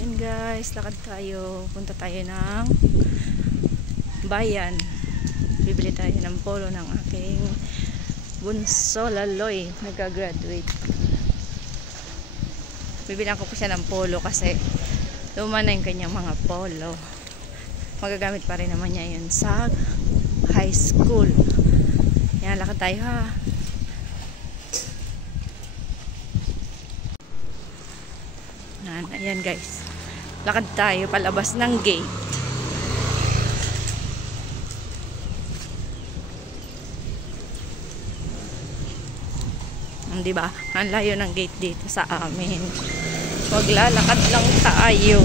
Yan guys, lakad tayo. Punta tayo ng bayan. Bibili tayo ng polo ng aking bunso Laloy. Nagka-graduate. Bibilang ko po siya ng polo kasi luma na yung kanyang mga polo. Magagamit pa rin naman niya yun sa high school. Yan, lakad tayo ha. Ayan guys, lakad tayo palabas ng gate. Diba? Ang layo ng gate dito sa amin. Maglalakad lang tayo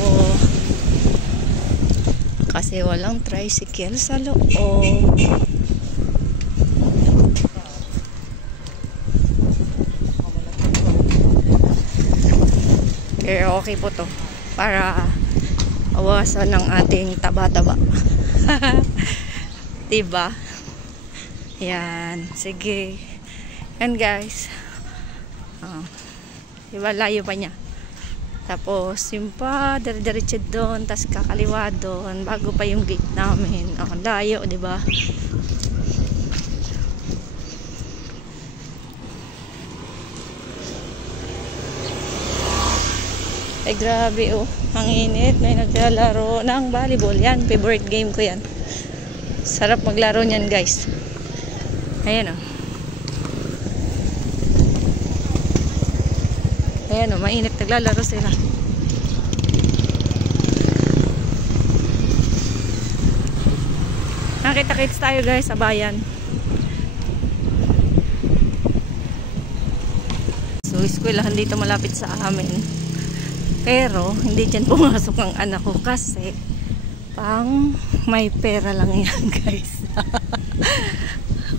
kasi walang tricycle sa loob. Pero okay po to para awasan ng ating taba-taba. Diba? Yan, sige. Yan guys. Diba, layo pa niya. Tapos yung pa dire-diretso doon, tas kakaliwa doon bago pa yung gate namin. Layo, diba? Ay grabe oh, ang init. May naglalaro ng volleyball. Yan, favorite game ko yan. Sarap maglaro niyan guys. Ayan oh. Ayan o, mainit, naglalaro sila. Nakita-kits tayo guys sa bayan. So, eskwelahan dito malapit sa amin. Pero, hindi dyan pumasok ang anak ko kasi pang may pera lang yan guys.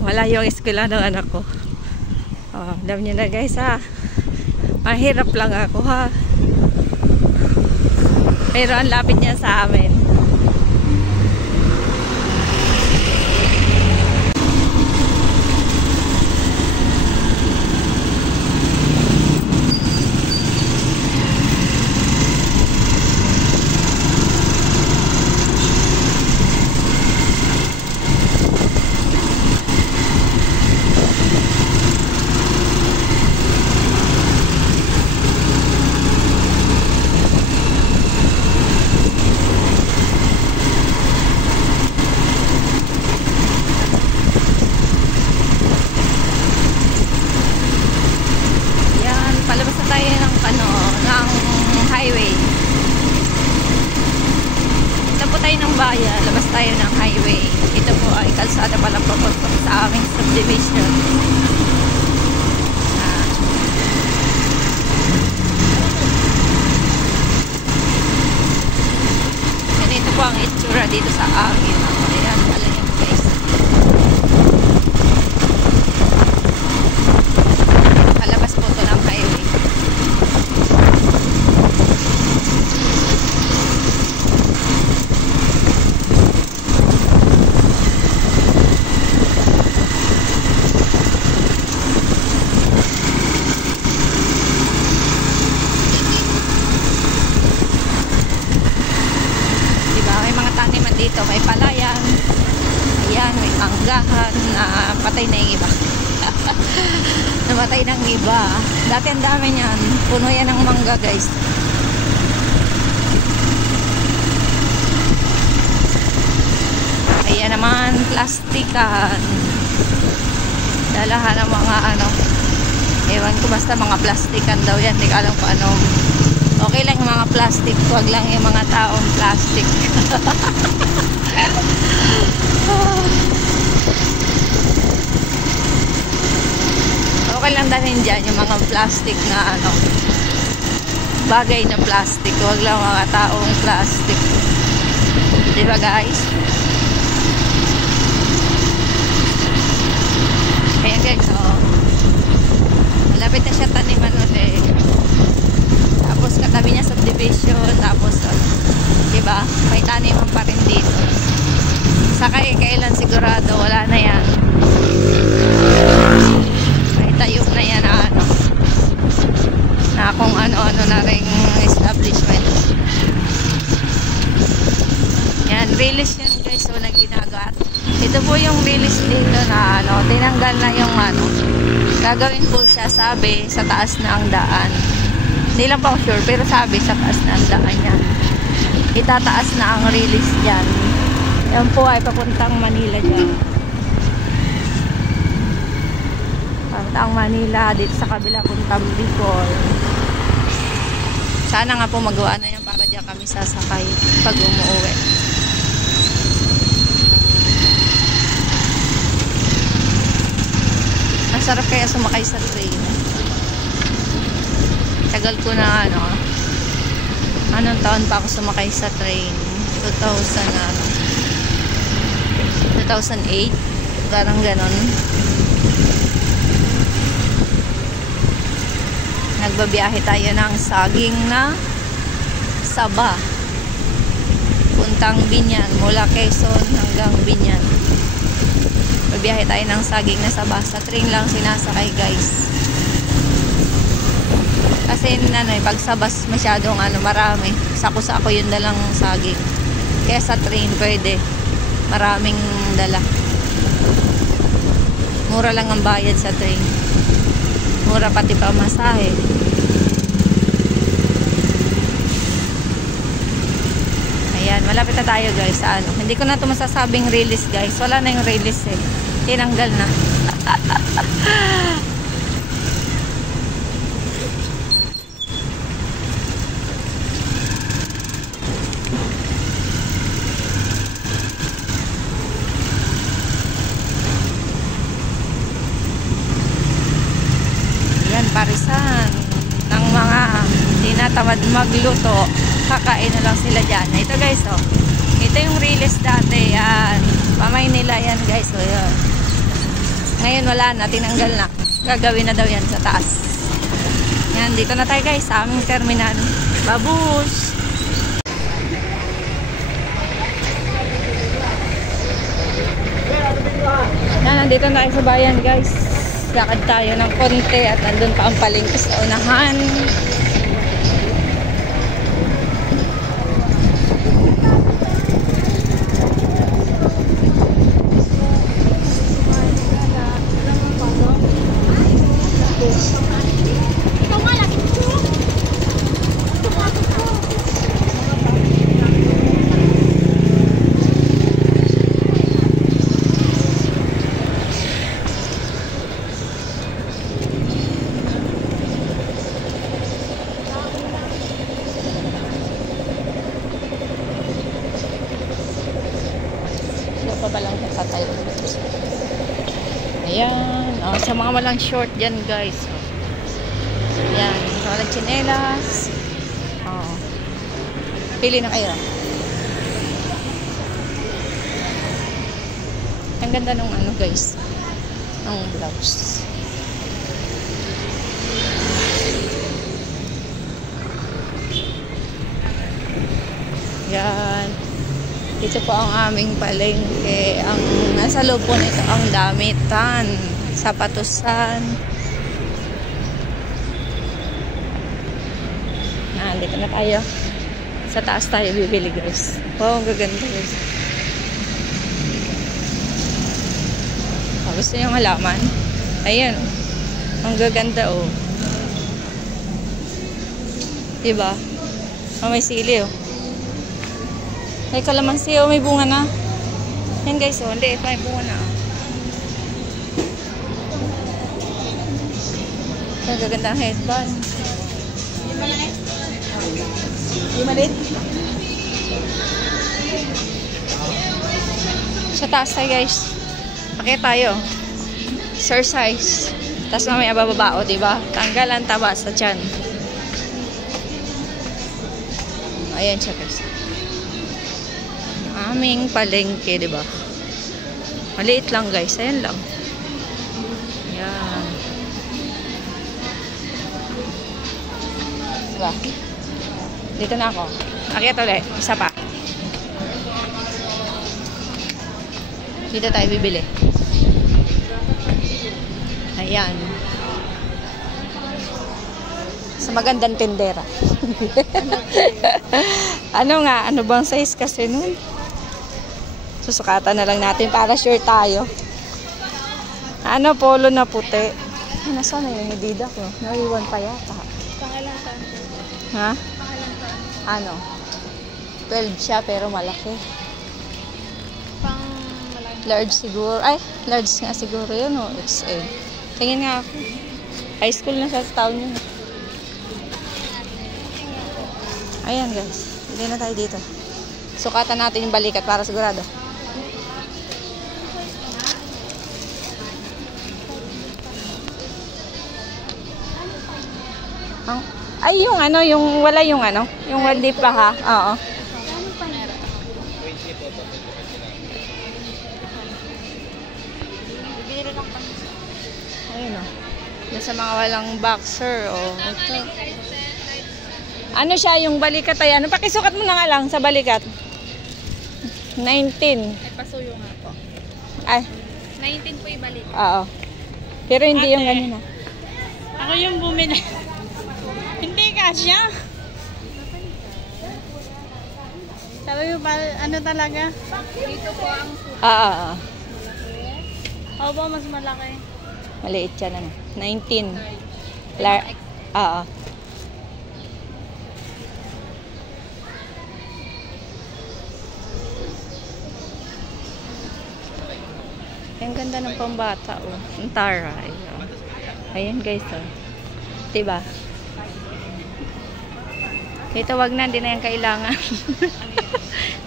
Malayo ang eskwelahan ng anak ko. Alam nyo na guys ha. Mahirap lang ako ha. Pero ang lapit niya sa amin. Bayan, labas tayo ng highway. Ito po ay kalsada pala papunta sa aming subdivision. Ganito po ang itsura dito sa amin. Ayan pala yung guys. Palabas po ito ng highway. Dito may palayan. Ayan, may manggahan na patay na yung iba. Namatay ng iba. Dati ang dami niyan. Puno yan ng mangga guys. Ayan naman, plastikan. Dalahan ng mga ano. Ewan ko, basta mga plastikan daw yan. Hindi ko alam kung ano. Okay lang yung mga plastic, wag lang yung mga taong plastic. Okay lang dalhin dyan yung mga plastic na ano, bagay na plastic, wag lang mga taong plastic. Diba guys? Ayan guys, malapit na siya taniman ulit. Tapos katabi niya subdivision, tapos diba, may taniman pa rin dito. Saka kailan sigurado wala na yan. May tayo na yan na ano, na na kung ano-ano na ring establishment. Yan, release yan guys. So, nagginagawa. Ito po yung release dito na tinanggal na yung gagawin po siya, sabi, sa taas na ang daan. Hindi lang po ako sure, pero sabi, sa taas na ang daan yan. Itataas na ang release dyan. Yan po ay papuntang Manila dyan. Papuntang Manila, dito sa kabila puntang Bicol. Sana nga po magawa na yan para dyan kami sasakay pag umuwi. Ang sarap kaya sumakay sa train. Tagal ko na anong taon pa ako sumakay sa train? 2008, parang ganon. Nagbabiyahe tayo ng saging na Saba puntang Binyan, mula Quezon hanggang Binyan. Babiyahe tayo ng saging na Saba. Sa train lang sinasakay guys. Kasi pag Sabas masyadong marami. Sako-sako yun dalang saging. Kaya sa train pwede. Maraming dala. Mura lang ang bayad sa train. Mura pati pamasahe. Ayan, malapit na tayo guys sa Hindi ko na ito masasabing release guys. Wala na yung release eh. Tinanggal na. Parisan ng mga tinatamad magluto, kakain na lang sila dyan. Ito guys, ito yung release dati, yan, pamay nila yan guys, yan. Ngayon wala na, tinanggal na, gagawin na daw yan sa taas. Yan, dito na tayo guys sa aming terminal. Babus! Yan, nandito na tayo sa bayan guys. Lakad tayo ng konti at nandun pa ang palengke sa unahan. Ayan, sa mga walang short dyan guys. Ayan, sa walang tsinelas. Pili na kayo. Ang ganda nung guys, ang blouse. Yan. Dito po ang aming palengke. Ang nasa loob po nito ang damitan, sapatusan. Dito na tayo. Sa taas tayo bibili guys. Wow, ang gaganda guys. Gusto nyo malaman? Ayan. Ang gaganda diba? May sili May kalamansi may bunga na. Yan guys hindi. Ito may bunga na. Ang gaganda ang headband. Di malit? Sa taas tayo guys. Pakita tayo. Exercise. Tapos mamaya bababa diba? Tanggal ang taba sa tiyan. Ayan siya guys. Aming palengke, diba? Maliit lang guys, ayan lang. Ayan. Diba? Dito na ako. Akyat ulit, isa pa. Dito tayo bibili. Ayan. Sa magandang tendera. Ano nga? Ano bang size kasi nun? Susukatan na lang natin para sure tayo. Ano, polo na puti. Ay, nasaan na yung Adidas ko? Naiwan pa yata. Pangalang saan siya? Ha? Pangalang saan? Ano? 12 siya pero malaki. Pang malaki. Large siguro. Ay, large nga siguro yun o. XL. Tingin nga ako. High school na sa town yun. Ayan guys. Hindi na tayo dito. Sukatan natin yung balikat para sigurado. Ay, yung ano, yung wala yung ano, yung hindi pa ha. Oo. Bibili lang kami. Ayun o. Yung sa mga walang boxer, oh. Ito. Ano siya, yung balikat ay ano? Pakisukat mo na nga lang sa balikat. 19. Ay, pasuyo nga po. Ay, 19 po ibalik. oo. Pero hindi yung ganyan ah. Ako yung bumili. Hindi kasya. Sabi mo pa, ano talaga? Dito po ang Oo. Opo, mas malaki. Maliit siya na. 19. Oo. Ang ganda ng pambata, oh. Ang taray. Oh. Ayan guys, oh. Diba? Ito wag na, hindi na yan kailangan.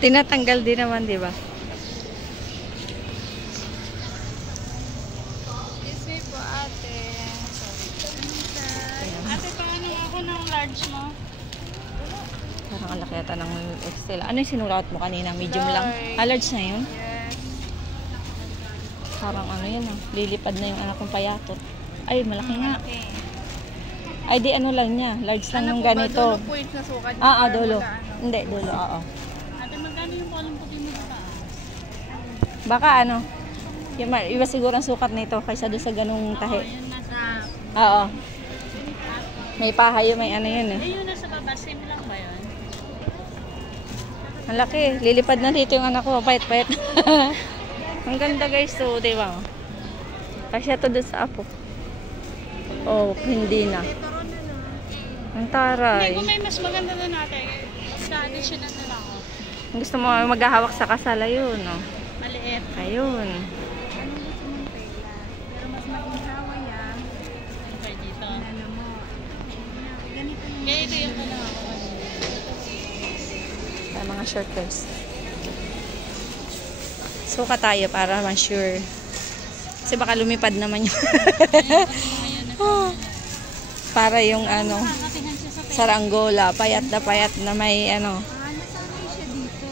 Tinatanggal din naman, diba? Excuse me po, ate. Ate, paano ako ng large mo? Parang ang laki yata ng XL. Ano yung sinulat mo kanina? Medium lang? Ah, large na yun? Yes. Parang ano yan ah. Lilipad na yung anak kong payatot. Ay, malaki nga. Malaki. Ay, di ano lang niya. Large lang Ano ng po ba? ganito. Dulo po yung nasukat niya? Ah, Or dulo. magkano? Hindi, dulo. Oo. Ate, magkano yung polong puti mo sa taas? Baka ano. Iba siguro ang sukat nito kaysa doon sa ganung tahi. Yun nasa... Oo. May pahayo, may ano yun eh. Yun nasa baba. Same lang ba yun? Ang laki. Lilipad na dito yung anak ko. Payat-payat. Ang ganda guys. So, diba? Kasya to doon sa apo. Oh, hindi na. Ang Hindi, taray. kung may mas maganda na natin, sa-addition na lang ako. Gusto mo maghahawak sa kasala yun, no? Maliit. Ayun. Anong gusto mong tela? Pero mas maginhawa yan. Okay, dito. Ano mo? Ganito yung... Kaya ito yung pala ako. Ay, mga short guys. Suka tayo para ma-sure. Kasi baka lumipad naman yun. Para yung ano, Nakakatihan siya sa pera. saranggola, payat na may ano, Nasanay siya dito.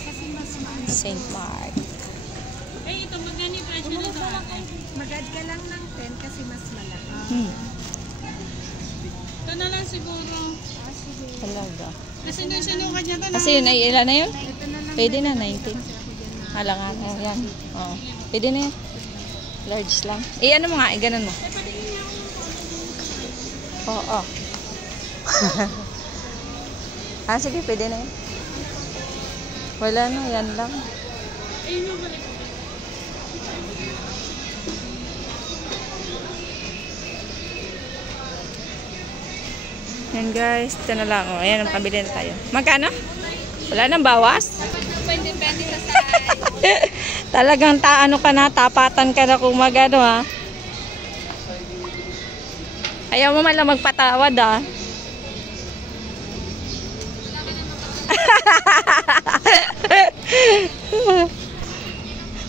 Kasi mas maano. St. Mark. Eh, ito, magkano yung presyo nito ate? Mag-add ka lang ng 10 kasi mas malaki. Ito na lang siguro. Sige. Talaga. Kasi nung sinukat niya ito na. Kasi yun ay ilan na yun? Ito na lang. Pwede na, 19. Halangan, ayan. Oo. Pwede na yan. Large lang. Eh, ano mo nga, ganun mo. Oo. Ah, sige, pwede na yun. Wala na, yan lang. Ayun yung balik. Yan guys, ito na lang. O, ayan, makabili na tayo. Magkano? Wala nang bawas? Depende sa size. Talagang taano ka na, tapatan ka na kung magano ha. Ayaw mo man lang magpatawad ha.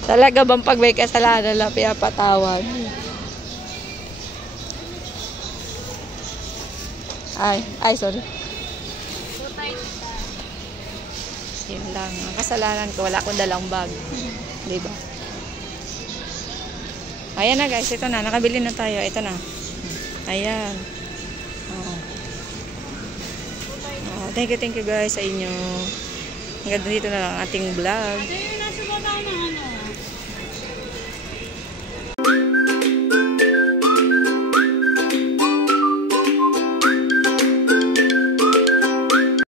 Talaga bang pag may kasalanan lang pinapatawad? Ay, sorry. Yun lang. Ang kasalanan ko, wala akong dalang bag. Diba? Ayan na guys, ito na. Nakabili na tayo. Ito na. Ayan. Oh. Thank you guys sa inyo. Hanggang dito na lang ating vlog.